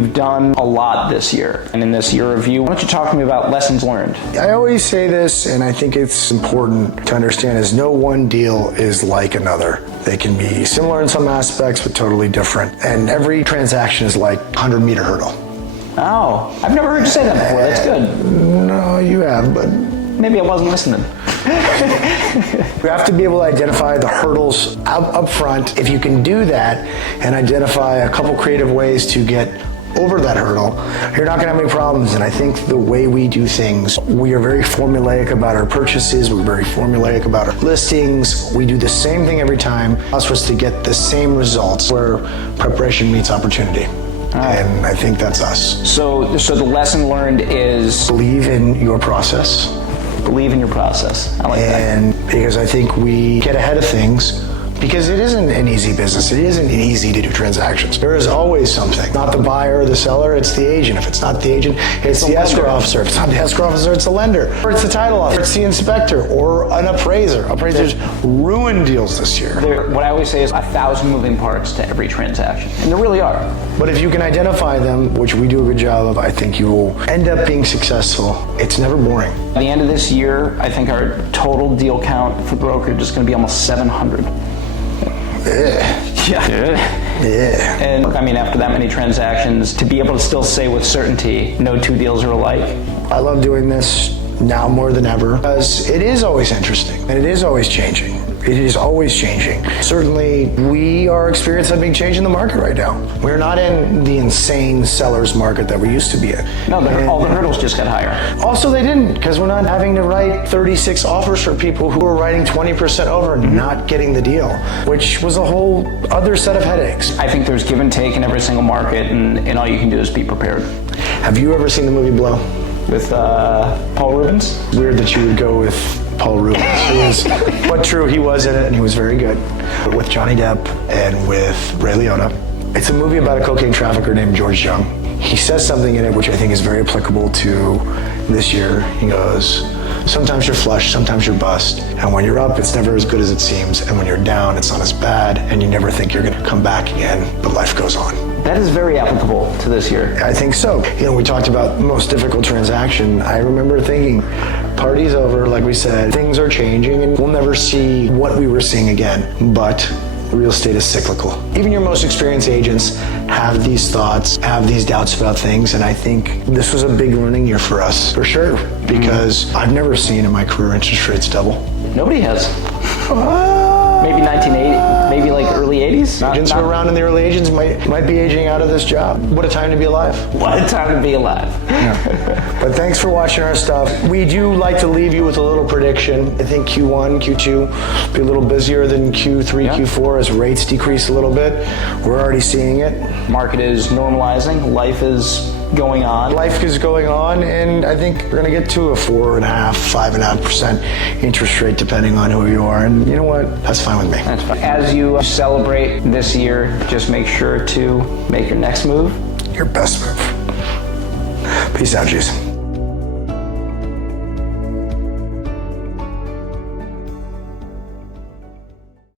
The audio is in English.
We've done a lot this year, and in this year review, why don't you talk to me about lessons learned? I always say this, and I think it's important to understand, is no one deal is like another. They can be similar in some aspects, but totally different. And every transaction is like a 100-meter hurdle. Oh, I've never heard you say that before. That's good. No, you have, but maybe I wasn't listening. You have to be able to identify the hurdles up front. If you can do that and identify a couple creative ways to get over that hurdle, you're not going to have any problems. And I think the way we do things, we are very formulaic about our purchases. We're very formulaic about our listings. We do the same thing every time. Us was to get the same results where preparation meets opportunity. And I think that's us. So the lesson learned is believe in your process. Believe in your process. I like that. And because I think we get ahead of things, because it isn't an easy business. It isn't easy to do transactions. There is always something. Not the buyer or the seller, it's the agent. If it's not the agent, it's the escrow officer. If it's not the escrow officer, it's the lender. Or it's the title officer, it's the inspector, or an appraiser. Appraisers ruin deals this year. What I always say is 1,000 moving parts to every transaction, and there really are. But if you can identify them, which we do a good job of, I think you will end up being successful. It's never boring. At the end of this year, I think our total deal count for brokerage is going to be almost 700. Yeah. And I mean, after that many transactions, to be able to still say with certainty, no two deals are alike. I love doing this now more than ever because it is always interesting and it is always changing. It is always changing. Certainly, we are experiencing a big change in the market right now. We're not in the insane seller's market that we used to be in. No, all the hurdles just got higher. Also, they didn't, because we're not having to write 36 offers for people who are writing 20% over and not getting the deal, which was a whole other set of headaches. I think there's give and take in every single market, and all you can do is be prepared. Have you ever seen the movie Blow? With Paul Rubens? Weird that you would go with Paul Rubens. But true, he was in it and he was very good. With Johnny Depp and with Ray Liotta. It's a movie about a cocaine trafficker named George Jung. He says something in it which I think is very applicable to this year. He goes, sometimes you're flush, sometimes you're bust. And when you're up, it's never as good as it seems. And when you're down, it's not as bad. And you never think you're gonna come back again, but life goes on. That is very applicable to this year. I think so. You know, we talked about the most difficult transaction. I remember thinking, party's over, like we said, things are changing and we'll never see what we were seeing again. But real estate is cyclical. Even your most experienced agents have these thoughts, have these doubts about things, and I think this was a big learning year for us, for sure, because I've never seen in my career interest rates double. Nobody has. Maybe 1980, maybe like early 80s. Agents who were around in the early 80s might be aging out of this job. What a time to be alive. What a time to be alive. Yeah. But thanks for watching our stuff. We do like to leave you with a little prediction. I think Q1, Q2 be a little busier than Q3, Q4 as rates decrease a little bit. We're already seeing it. Market is normalizing. Life is going on. Life is going on, and I think we're going to get to a 4.5%, 5.5% interest rate depending on who you are. And you know what? That's fine with me. That's fine. As you celebrate this year, just make sure to make your next move your best move. Peace out, Jason.